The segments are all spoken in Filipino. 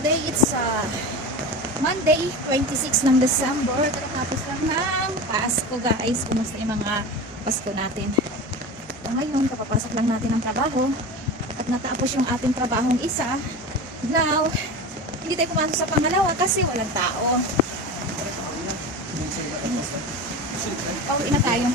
today it's Monday, 26 ng December. Tapos lang ng Pasko guys. Kumusta yung mga Pasko natin? So, ngayon, kapapasok lang natin ang trabaho. At natapos yung ating trabahong isa. Now, hindi tayo pumasok sa pangalawa kasi walang tao. Pauwi na tayo.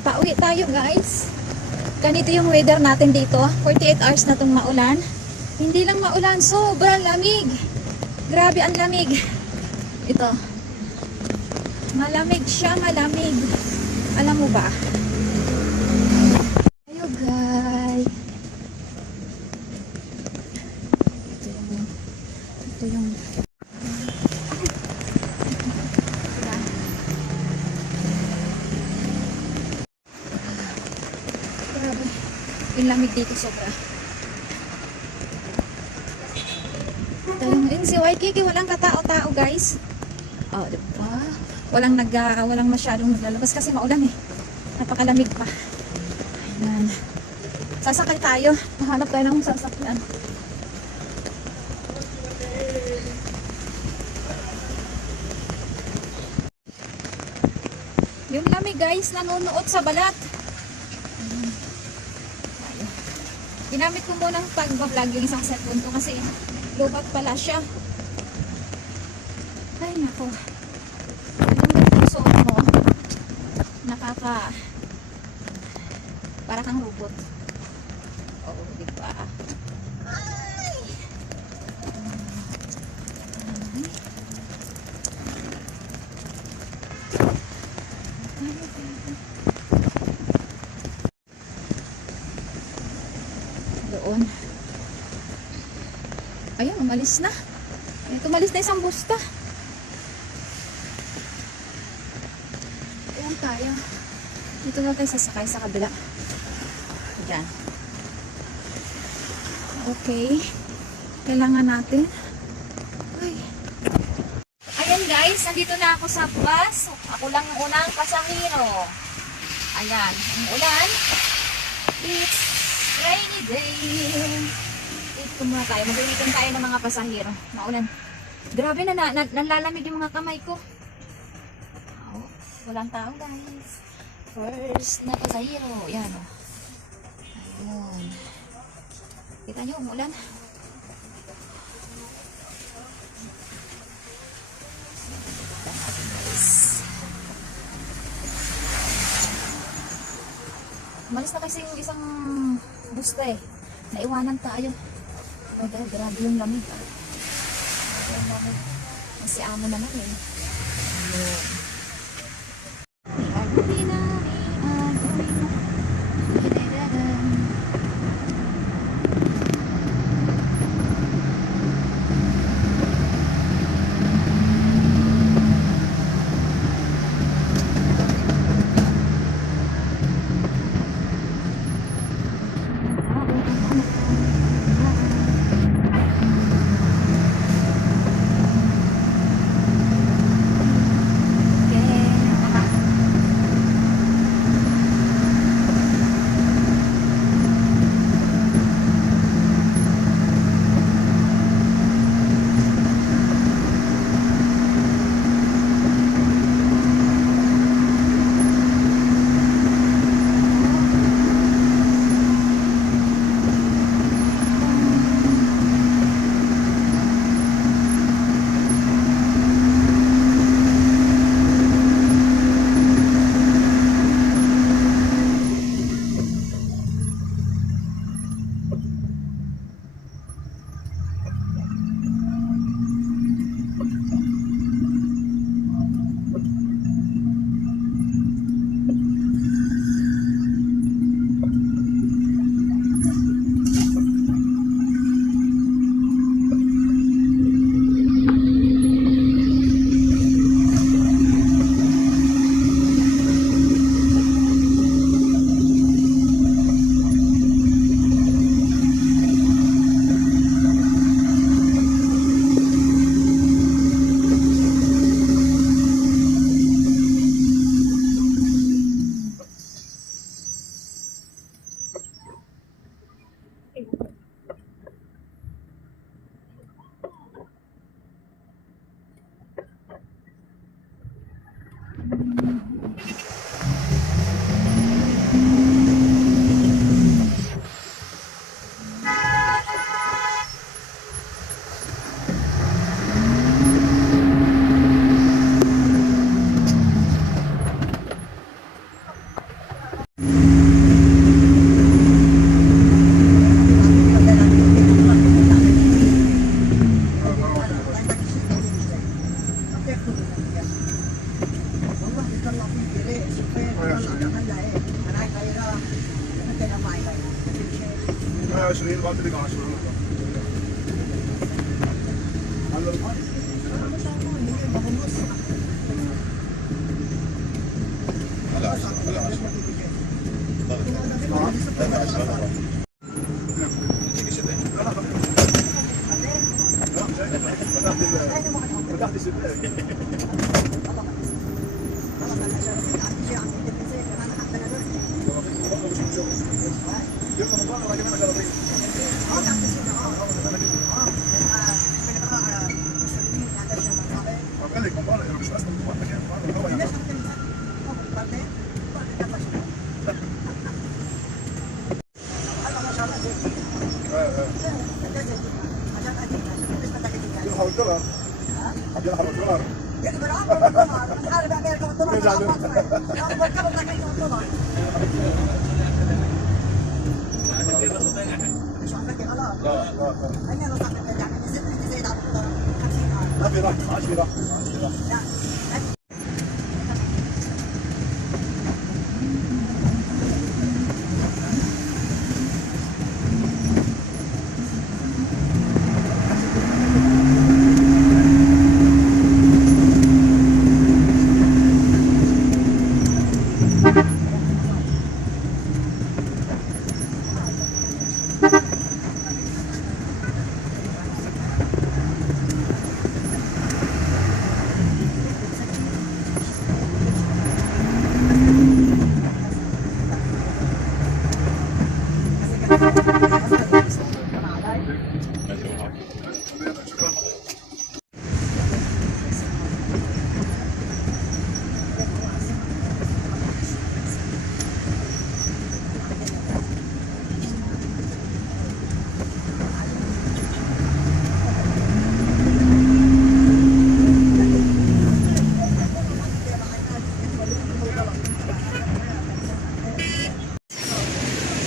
Pauwi tayo guys. Ganito yung weather natin dito. 48 hours na itong maulan. Hindi lang maulan, sobrang lamig. Grabe ang lamig. Ito. Malamig siya, malamig. Alam mo ba? Ayo guys. Ito yung grabe. Yung lamig dito sobra. Yung si Waikiki, walang katao-tao guys. Oh, diba? Walang masyadong naglalabas kasi maulan eh. Napakalamig pa. Ayan. Sasakay tayo. Mahanap tayo ng sasakyan. Yung lamig guys, nanonood sa balat. Ginamit ko munang pag-vlog yung isang cellphone ko kasi lubat pala siya. Ay nako. Yung suot mo, para kang robot. Oo, diba? Ay! Doon. Ayun, umalis na. Ito, umalis na isang busta. Ayan tayo. Dito na tayo sasakay sa kabila. Ayan. Okay. Kailangan natin. Ay. Ayan guys, nandito na ako sa bus. Ako lang ang unang pasahero. Ayan, ang ulan. It's rainy day. Ito muna tayo. Mag-uwikan tayo ng mga pasahero. Maulan. Grabe na, nalalamig yung mga kamay ko. Oh, walang tao guys. First na pasahero. Yan o. Ayun. Kita nyo, umulan. Umalis na kasi yung isang busta eh. Naiwanan tayo. Oh my God, grabe yung lamig. Kasi amo naman eh. Ayun.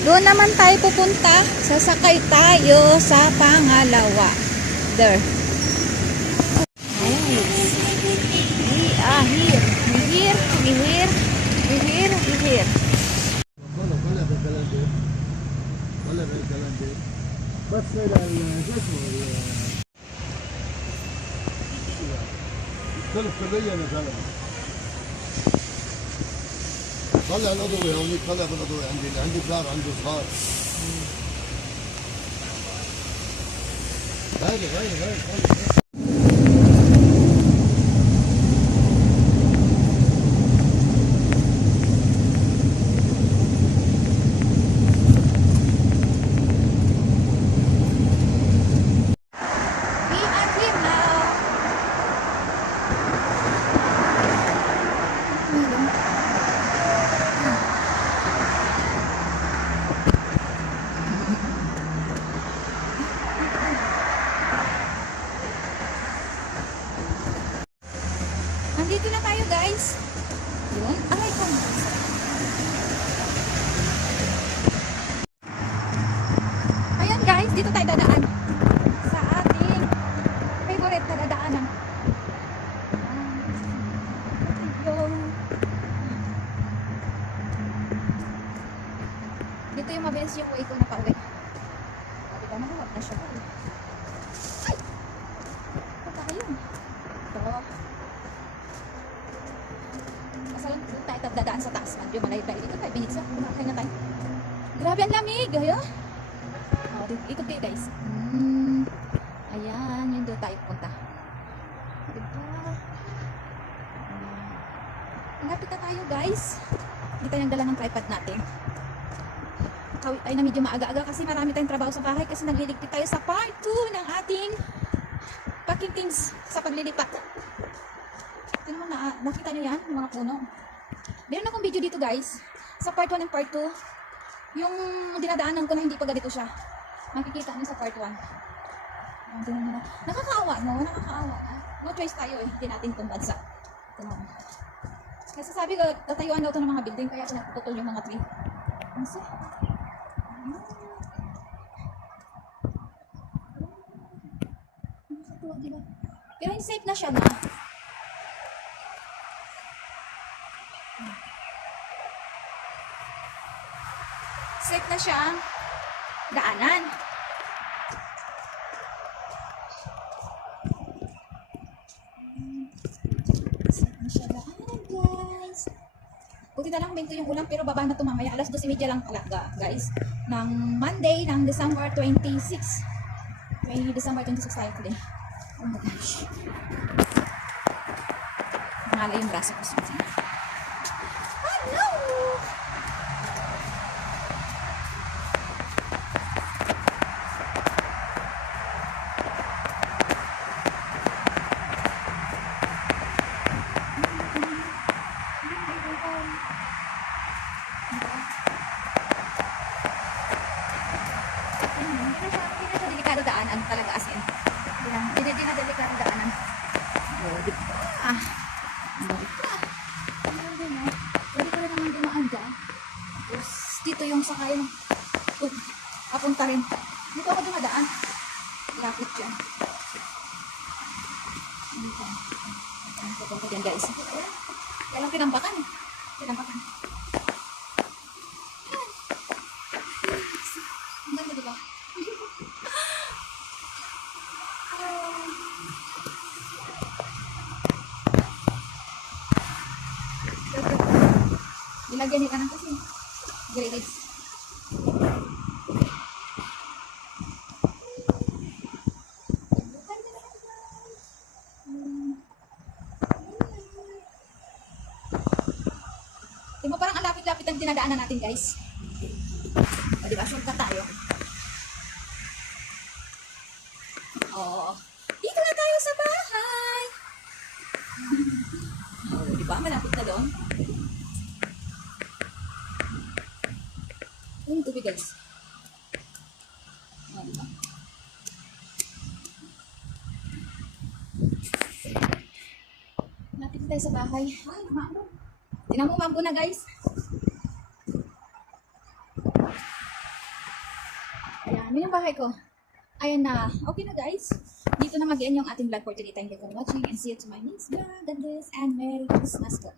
Doon naman tayo pupunta. Sasakay tayo sa pangalawa. There. Nice. We are here. We here. We here. We here. We here. بس الى شو اسمه الثلث تبين مثلا طلع الأضوية هونيك طلع بالأضوية عندي كبار عندي صغار غير Nandito na tayo, guys. Yun. Aray ko. Ayan, guys. Dito tayo dadaan. Sa ating favorite na dadaanan. Dito yung mabilis yung way ko na pauwi. Sabi ka, mahuwag na siya. Ay! Punta kayo. Ito. Tayo dadaan sa taas. Medyo malayo tayo dito. 5 minutes lang. Kumakay na tayo. Grabe ang lamig. Ayan. Ikot kayo, guys. Ayan. Yun doon tayo punta. Diba? Malapit na tayo, guys. Hindi tayo nagdala ng tripod natin. Tayo na medyo maaga-aga kasi marami tayong trabaho sa bahay kasi nagliligpit tayo sa part 2 ng ating packing things sa paglilipat. Tingnan mo na, nakita nyo yan, yung mga puno. Meron akong video dito, guys. Sa part 1 and part 2, yung dinadaanan ko na hindi pa ganito siya. Makikita nyo sa part 1. Nakakaawa, no? Nakakaawa. No choice tayo eh. Hindi natin itong bansa. Kasi sabi ko, tatayuan daw ito ng mga building, kaya pinaputol yung mga tree. Kasi, pero safe na siya na. Safe na siya ang daanan. na lang minto yung ulam pero baba na to mamaya. Alas 12:30 lang pala guys. Ng Monday ng December 26. May December 26 tayo today. Oh my gosh. Nangala yung braso ko. Hello! Hindi na siya delikado daanan talaga as in. Hindi na delikado daanan. Oh, di ba? Balik ka. Ayun din, oh. Pwede ka rin naman dumaan dyan. Tapos, dito yung sakay ng papunta rin. Dito ako dumadaan. Lapit dyan. Dito. Papunta dyan, guys. Ayan. Kaya lang pinampakan. Pinampakan. Ayan. Ang ganda, diba? Ilagyan ni kanan kasi. Grillis. Di ba parang ang lapit-lapit ang dinadaanan natin, guys? O, diba? Shortcut tayo. Oo. Dito na tayo sa bahay. O, diba? Malapit na doon. Yung tubig, guys. O, diba? Malapit na tayo sa bahay. Ay, mambo. Tinan mo, mambo na, guys. Ayan, yun yung bahay ko. Ayan na. Okay na, guys. Dito na mag-end yung ating vlog for today. Thank you for watching and see you to my next vlog. God bless and Merry Christmas po.